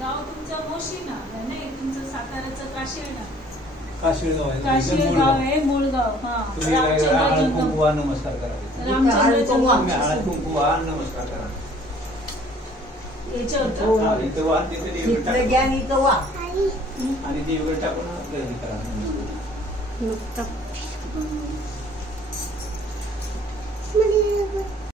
गाव तुमचं मोशीना नाही, तुमचं साताऱ्याचं काशीळना. काशीळगाव आहे. काशीळगाव आहे, मूळगाव. हा. कुंकुवा नमस्कार करा. रामचंद्र कुंकुवा नमस्कार करा. याच्यावर इथं वा, तिथे ज्ञान इथं वा आणि देवगड टाकून करा.